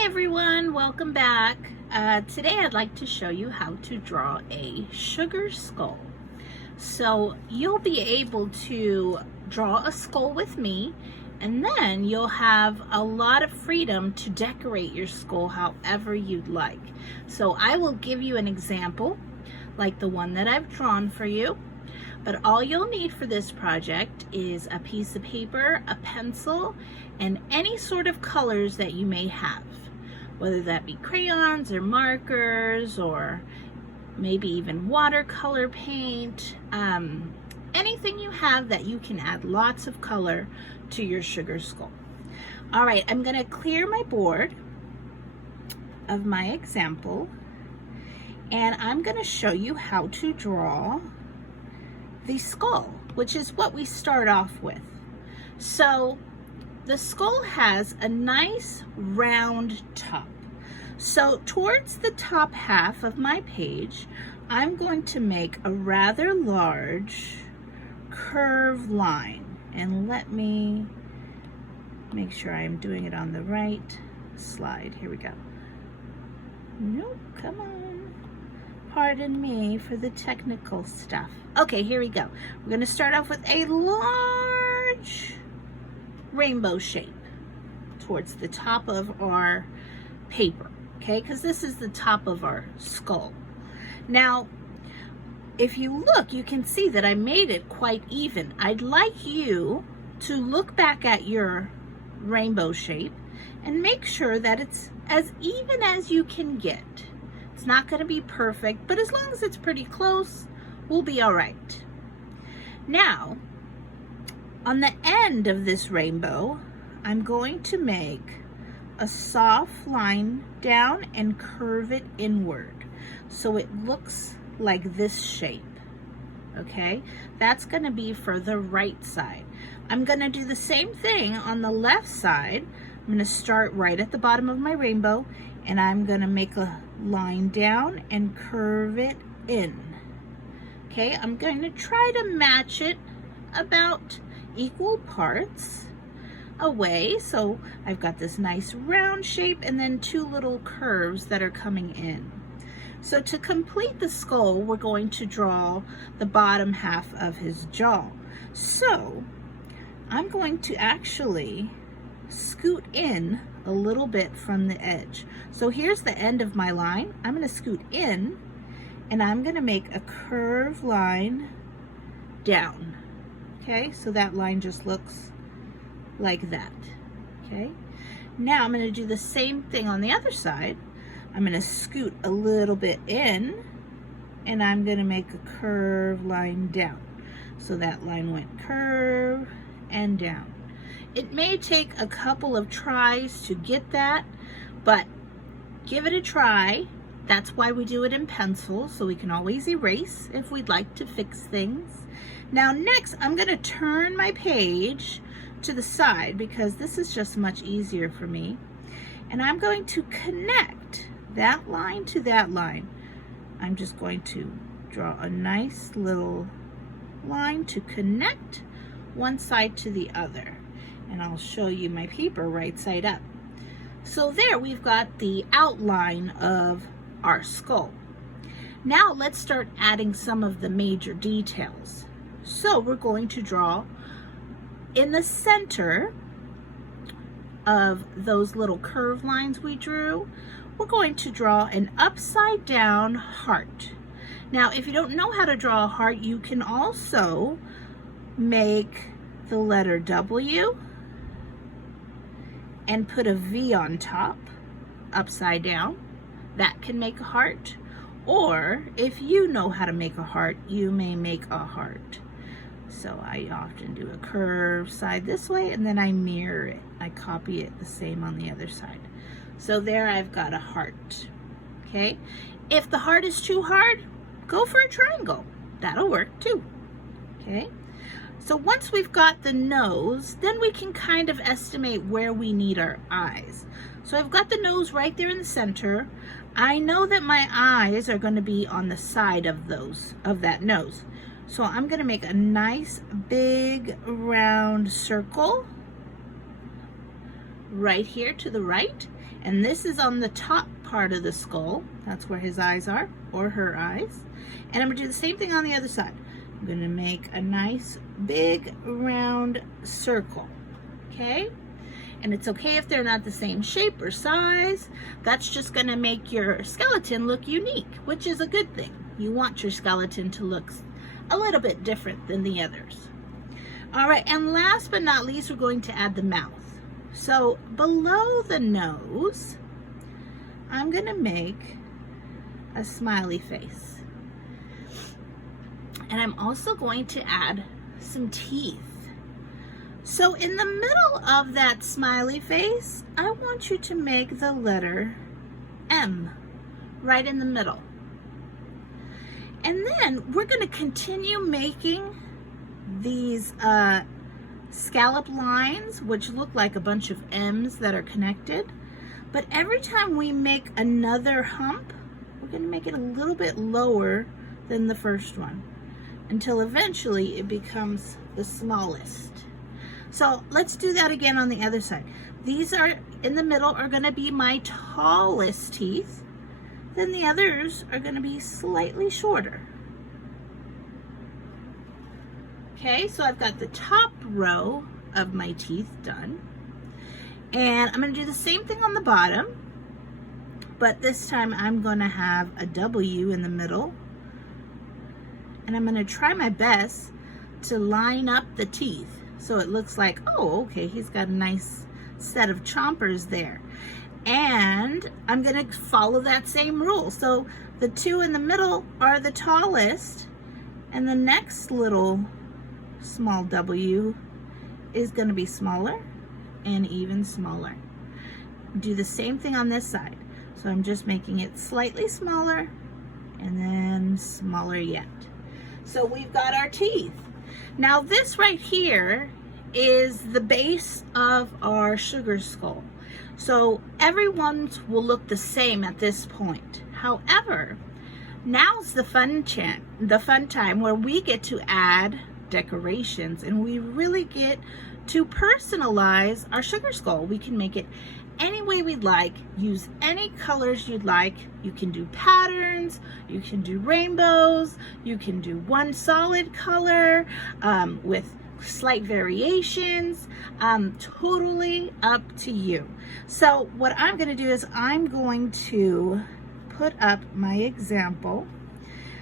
Hey everyone, welcome back. Today I'd like to show you how to draw a sugar skull. So you'll be able to draw a skull with me, and then you'll have a lot of freedom to decorate your skull however you'd like. So I will give you an example like the one that I've drawn for you. But all you'll need for this project is a piece of paper, a pencil, and any sort of colors that you may have, whether that be crayons or markers or maybe even watercolor paint, anything you have that you can add lots of color to your sugar skull. All right, I'm gonna clear my board of my example, and I'm gonna show you how to draw the skull, which is what we start off with. So the skull has a nice round top. So towards the top half of my page, I'm going to make a rather large curved line. And let me make sure I'm doing it on the right slide. Here we go. Nope, come on. Pardon me for the technical stuff. Okay, here we go. We're going to start off with a large rainbow shape towards the top of our paper, okay? Because this is the top of our skull. Now, if you look, you can see that I made it quite even. I'd like you to look back at your rainbow shape and make sure that it's as even as you can get. It's not going to be perfect, but as long as it's pretty close, we'll be all right. Now, on the end of this rainbow, I'm going to make a soft line down and curve it inward so it looks like this shape. Okay, that's going to be for the right side. I'm going to do the same thing on the left side. I'm going to start right at the bottom of my rainbow, and I'm going to make a line down and curve it in. Okay, I'm going to try to match it about equal parts away. So I've got this nice round shape and then two little curves that are coming in. So to complete the skull, we're going to draw the bottom half of his jaw. So I'm going to actually scoot in a little bit from the edge. So here's the end of my line. I'm going to scoot in and I'm going to make a curved line down. Okay, so that line just looks like that. Okay, now I'm going to do the same thing on the other side. I'm going to scoot a little bit in and I'm going to make a curved line down. So that line went curve and down. It may take a couple of tries to get that, but give it a try. That's why we do it in pencil, so we can always erase if we'd like to fix things. Now next, I'm going to turn my page to the side because this is just much easier for me. And I'm going to connect that line to that line. I'm just going to draw a nice little line to connect one side to the other. And I'll show you my paper right side up. So there we've got the outline of our skull. Now let's start adding some of the major details. So we're going to draw in the center of those little curved lines we drew, we're going to draw an upside down heart. Now if you don't know how to draw a heart, you can also make the letter W and put a V on top, upside down. That can make a heart. Or if you know how to make a heart, you may make a heart. So I often do a curved side this way and then I mirror it. I copy it the same on the other side. So there I've got a heart. Okay. If the heart is too hard, go for a triangle. That'll work too. Okay. So once we've got the nose, then we can kind of estimate where we need our eyes. So I've got the nose right there in the center. I know that my eyes are going to be on the side of that nose. So I'm going to make a nice big round circle right here to the right, and this is on the top part of the skull. That's where his eyes are, or her eyes. And I'm gonna do the same thing on the other side. I'm gonna make a nice big round circle, okay? And it's okay if they're not the same shape or size. That's just gonna make your skeleton look unique, which is a good thing. You want your skeleton to look a little bit different than the others. All right, and last but not least, we're going to add the mouth. So below the nose, I'm gonna make a smiley face. And I'm also going to add some teeth. So in the middle of that smiley face, I want you to make the letter M right in the middle. And then we're going to continue making these scallop lines, which look like a bunch of M's that are connected. But every time we make another hump, we're going to make it a little bit lower than the first one, until eventually it becomes the smallest. So let's do that again on the other side. These are in the middle are going to be my tallest teeth. Then the others are going to be slightly shorter. Okay, so I've got the top row of my teeth done. And I'm going to do the same thing on the bottom, but this time I'm going to have a W in the middle. And I'm going to try my best to line up the teeth so it looks like, oh, okay, he's got a nice set of chompers there. And I'm going to follow that same rule. So the two in the middle are the tallest, and the next little small W is going to be smaller and even smaller. Do the same thing on this side. So I'm just making it slightly smaller and then smaller yet. So we've got our teeth. Now this right here is the base of our sugar skull. So everyone's will look the same at this point. However, now's the fun time where we get to add decorations and we really get to personalize our sugar skull. We can make it any way we'd like, use any colors you'd like. You can do patterns, you can do rainbows, you can do one solid color with slight variations, totally up to you. So what I'm going to do is I'm going to put up my example,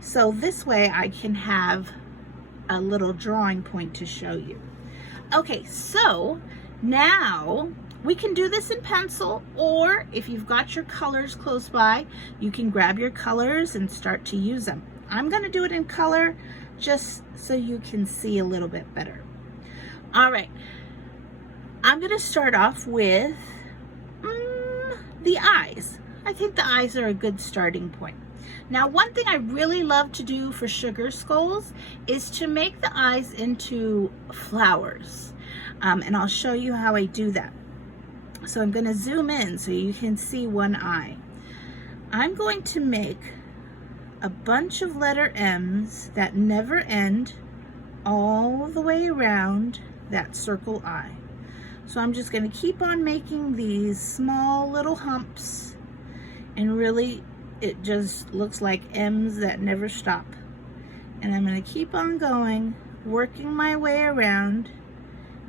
so this way I can have a little drawing point to show you. Okay, so now we can do this in pencil, or if you've got your colors close by, you can grab your colors and start to use them. I'm going to do it in color just so you can see a little bit better. All right, I'm going to start off with the eyes. I think the eyes are a good starting point. Now, one thing I really love to do for sugar skulls is to make the eyes into flowers, and I'll show you how I do that. So I'm going to zoom in so you can see one eye. I'm going to make a bunch of letter M's that never end all the way around that circle eye. So I'm just going to keep on making these small little humps, and really it just looks like M's that never stop. And I'm going to keep on going, working my way around.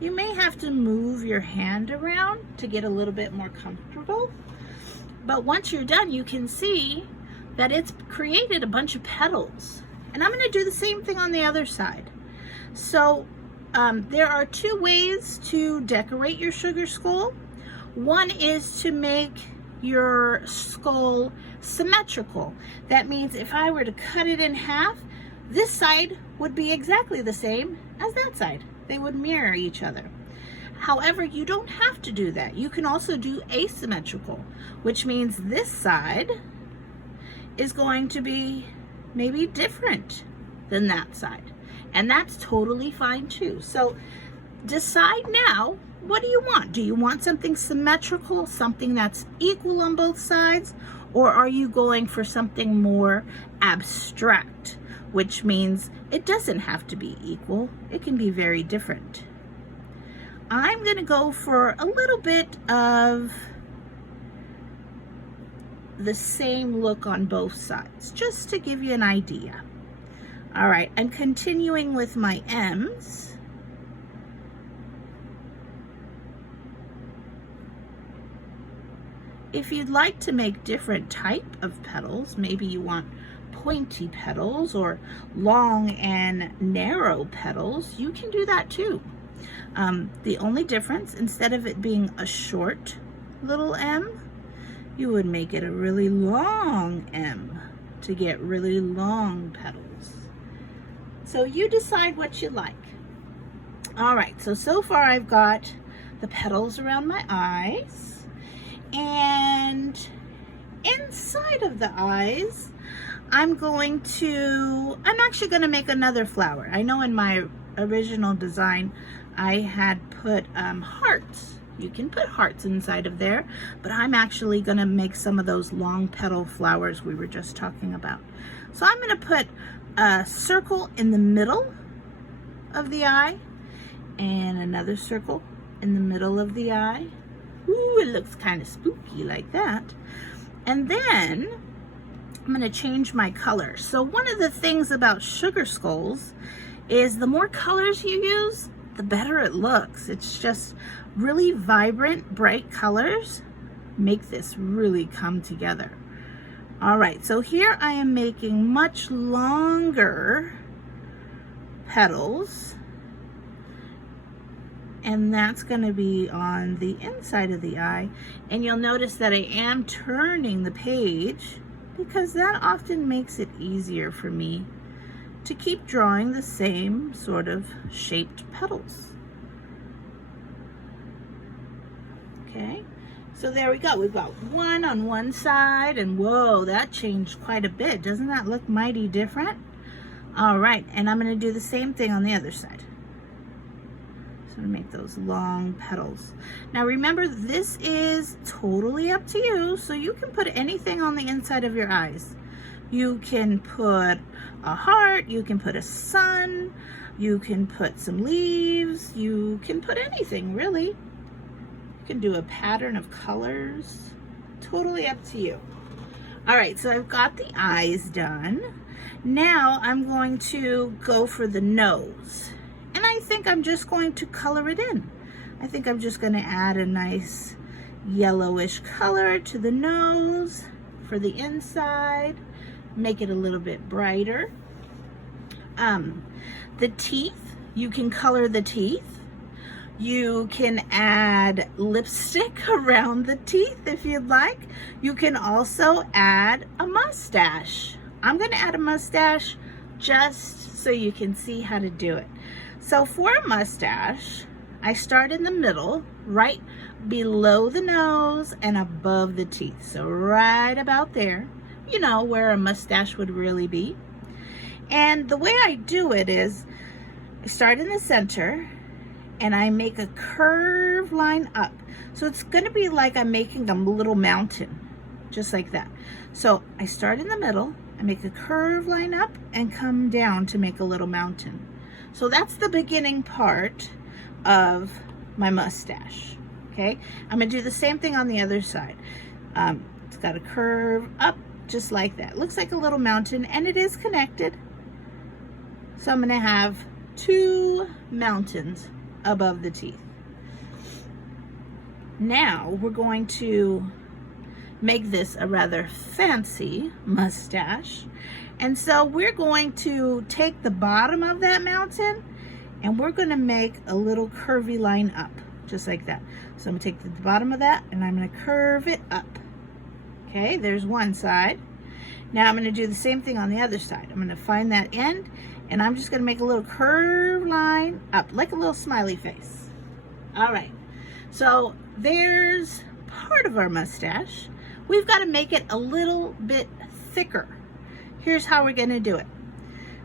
You may have to move your hand around to get a little bit more comfortable. But once you're done, you can see that it's created a bunch of petals. And I'm going to do the same thing on the other side. So there are two ways to decorate your sugar skull. One is to make your skull symmetrical. That means if I were to cut it in half, this side would be exactly the same as that side. They would mirror each other. However, you don't have to do that. You can also do asymmetrical, which means this side is going to be maybe different than that side. And that's totally fine too. So decide now, what do you want? Do you want something symmetrical, something that's equal on both sides? Or are you going for something more abstract, which means it doesn't have to be equal. It can be very different. I'm gonna go for a little bit of the same look on both sides, just to give you an idea. All right, I'm continuing with my M's. If you'd like to make different type of petals, maybe you want pointy petals or long and narrow petals, you can do that too. The only difference, instead of it being a short little M, you would make it a really long M to get really long petals. So you decide what you like. All right, so far I've got the petals around my eyes, and inside of the eyes, I'm actually going to make another flower. I know in my original design, I had put hearts. You can put hearts inside of there, but I'm actually going to make some of those long petal flowers we were just talking about. So I'm going to put a circle in the middle of the eye and another circle in the middle of the eye. Ooh, it looks kind of spooky like that. And then I'm going to change my color. So one of the things about sugar skulls is the more colors you use, the better it looks. It's just really vibrant, bright colors make this really come together. All right, so here I am making much longer petals, and that's going to be on the inside of the eye. And you'll notice that I am turning the page because that often makes it easier for me to keep drawing the same sort of shaped petals. Okay, so there we go. We've got one on one side, and whoa, that changed quite a bit. Doesn't that look mighty different? All right, and I'm going to do the same thing on the other side. So I'm going to make those long petals. Now remember, this is totally up to you, so you can put anything on the inside of your eyes. You can put a heart, you can put a sun, you can put some leaves, you can put anything really. You can do a pattern of colors, totally up to you. All right, so I've got the eyes done. Now I'm going to go for the nose. And I think I'm just going to color it in. I think I'm just going to add a nice yellowish color to the nose for the inside. Make it a little bit brighter. The teeth, you can color the teeth. You can add lipstick around the teeth if you'd like. You can also add a mustache. I'm going to add a mustache just so you can see how to do it. So for a mustache, I start in the middle, right below the nose and above the teeth. So right about there, you know, where a mustache would really be. And the way I do it is, I start in the center and I make a curved line up. So it's going to be like I'm making a little mountain, just like that. So I start in the middle, I make a curved line up and come down to make a little mountain. So that's the beginning part of my mustache. Okay, I'm going to do the same thing on the other side. It's got a curve up just like that. Looks like a little mountain, and it is connected. So I'm going to have two mountains above the teeth. Now we're going to make this a rather fancy mustache. And so we're going to take the bottom of that mountain and we're going to make a little curvy line up, just like that. So I'm going to take the bottom of that and I'm going to curve it up. Okay, there's one side. Now I'm going to do the same thing on the other side. I'm going to find that end and I'm just going to make a little curved line up, like a little smiley face. All right, so there's part of our mustache. We've got to make it a little bit thicker. Here's how we're going to do it.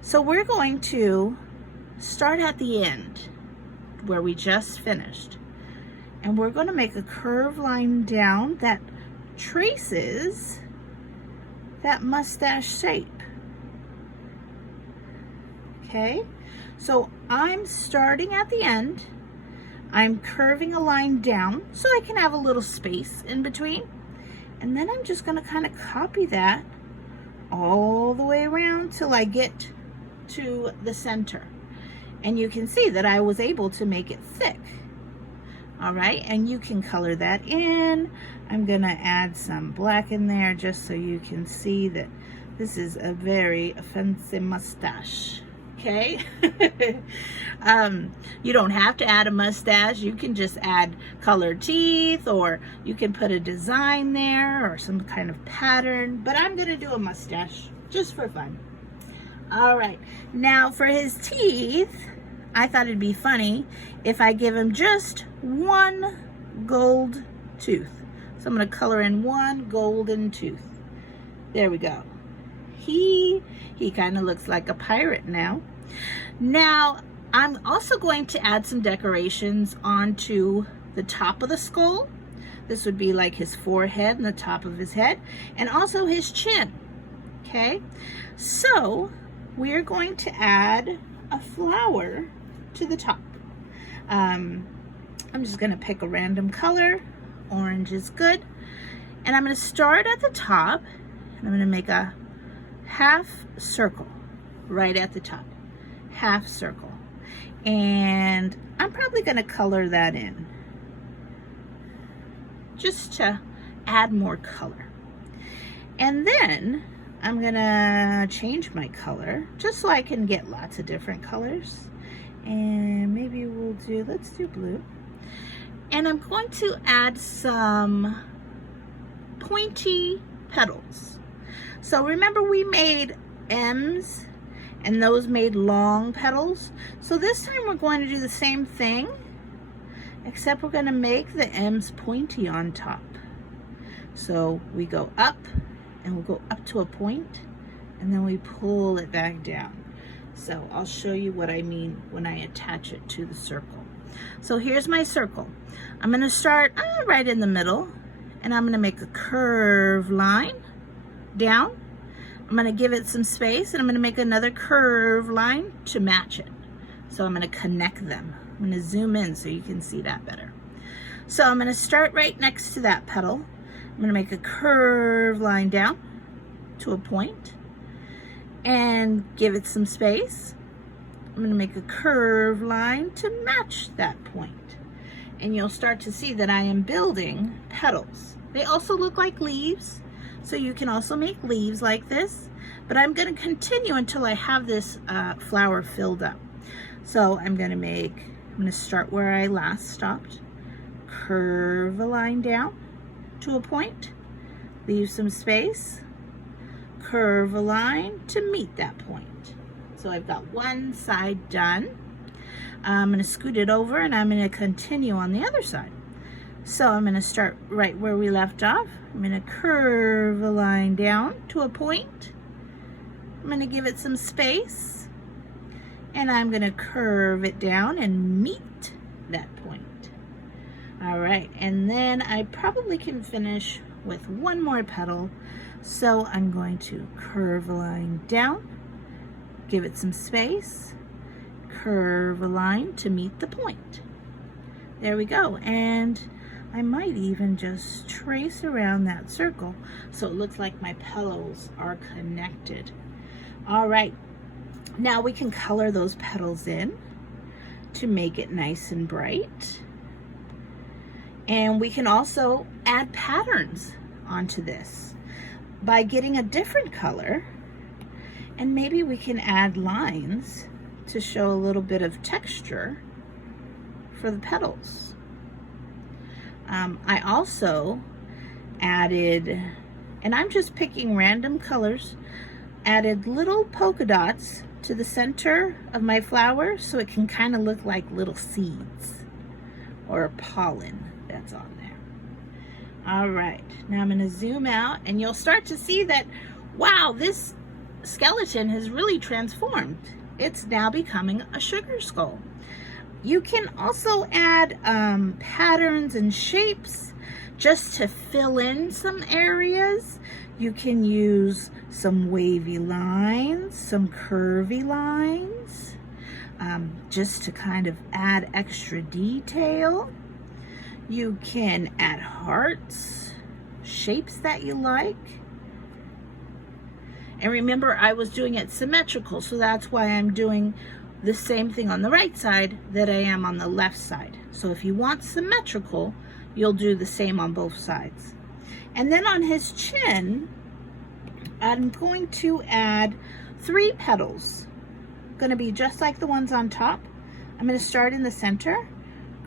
So we're going to start at the end where we just finished. And we're going to make a curved line down that traces that mustache shape. Okay, so I'm starting at the end. I'm curving a line down so I can have a little space in between. And then I'm just gonna kind of copy that all the way around till I get to the center. And you can see that I was able to make it thick. All right, and you can color that in. I'm gonna add some black in there just so you can see that this is a very fancy mustache, okay? You don't have to add a mustache. You can just add colored teeth, or you can put a design there or some kind of pattern, but I'm gonna do a mustache just for fun. All right, now for his teeth, I thought it'd be funny if I give him just one gold tooth. So I'm gonna color in one golden tooth. There we go. He kind of looks like a pirate now. Now, I'm also going to add some decorations onto the top of the skull. This would be like his forehead and the top of his head, and also his chin, okay? So, we're going to add a flower to the top. I'm just gonna pick a random color. Orange is good. And I'm gonna start at the top, and I'm gonna make a half circle right at the top. Half circle. And I'm probably gonna color that in just to add more color. And then I'm gonna change my color just so I can get lots of different colors. And maybe let's do blue. And I'm going to add some pointy petals. So remember we made M's and those made long petals. So this time we're going to do the same thing, except we're going to make the M's pointy on top. So we go up and we'll go up to a point and then we pull it back down. So I'll show you what I mean when I attach it to the circle. So here's my circle. I'm going to start right in the middle, and I'm going to make a curved line down. I'm going to give it some space, and I'm going to make another curved line to match it. So I'm going to connect them. I'm going to zoom in so you can see that better. So I'm going to start right next to that petal. I'm going to make a curved line down to a point and give it some space. I'm going to make a curved line to match that point. And you'll start to see that I am building petals. They also look like leaves, so you can also make leaves like this, but I'm going to continue until I have this flower filled up. So I'm going to start where I last stopped, curve a line down to a point, leave some space, curve a line to meet that point. So I've got one side done. I'm going to scoot it over and I'm going to continue on the other side. So I'm going to start right where we left off. I'm going to curve a line down to a point. I'm going to give it some space. And I'm going to curve it down and meet that point. All right, and then I probably can finish with one more petal. So I'm going to curve a line down, give it some space, curve a line to meet the point. There we go. And I might even just trace around that circle so it looks like my petals are connected. All right, now we can color those petals in to make it nice and bright. And we can also add patterns onto this by getting a different color, and maybe we can add lines to show a little bit of texture for the petals. I also added, and I'm just picking random colors, added little polka dots to the center of my flower so it can kind of look like little seeds or pollen that's on there. All right, now I'm going to zoom out and you'll start to see that, wow, this skeleton has really transformed. It's now becoming a sugar skull. You can also add patterns and shapes just to fill in some areas. You can use some wavy lines, some curvy lines. just to kind of add extra detail. You can add hearts, shapes that you like. And remember, I was doing it symmetrical, so that's why I'm doing the same thing on the right side that I am on the left side. So if you want symmetrical, you'll do the same on both sides. And then on his chin, I'm going to add 3 petals. Going to be just like the ones on top. I'm going to start in the center,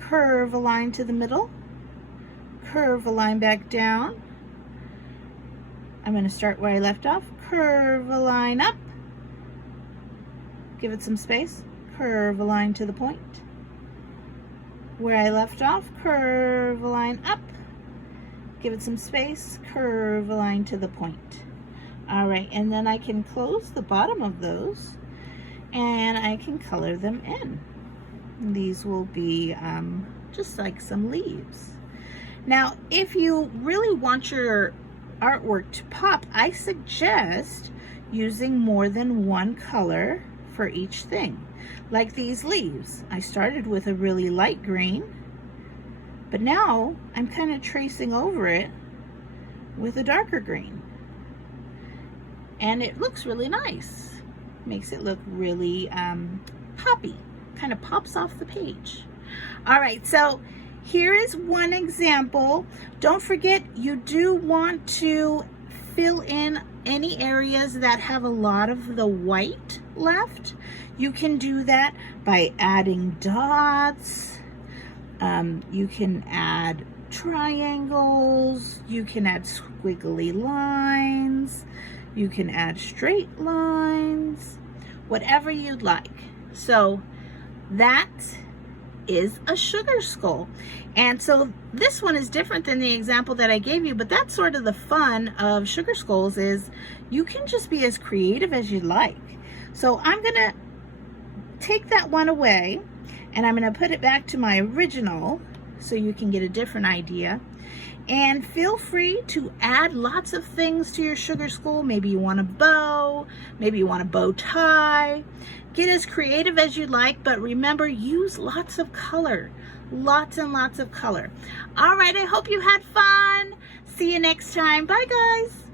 curve a line to the middle, curve a line back down. I'm going to start where I left off, curve a line up, give it some space, curve a line to the point. Where I left off, curve a line up, give it some space, curve a line to the point. All right, and then I can close the bottom of those and I can color them in. These will be just like some leaves. Now, if you really want your artwork to pop, I suggest using more than one color for each thing. Like these leaves, I started with a really light green, but now I'm kind of tracing over it with a darker green. And it looks really nice. Makes it look really poppy, kind of pops off the page. All right, so here is one example. Don't forget, you do want to fill in any areas that have a lot of the white left. You can do that by adding dots. You can add triangles. You can add squiggly lines. You can add straight lines, whatever you'd like. So that is a sugar skull. And so this one is different than the example that I gave you, but that's sort of the fun of sugar skulls, is you can just be as creative as you like. So I'm gonna take that one away and I'm gonna put it back to my original so you can get a different idea. And feel free to add lots of things to your sugar skull. Maybe you want a bow, maybe you want a bow tie. Get as creative as you like, but remember, use lots of color. Lots and lots of color. All right, I hope you had fun. See you next time. Bye, guys.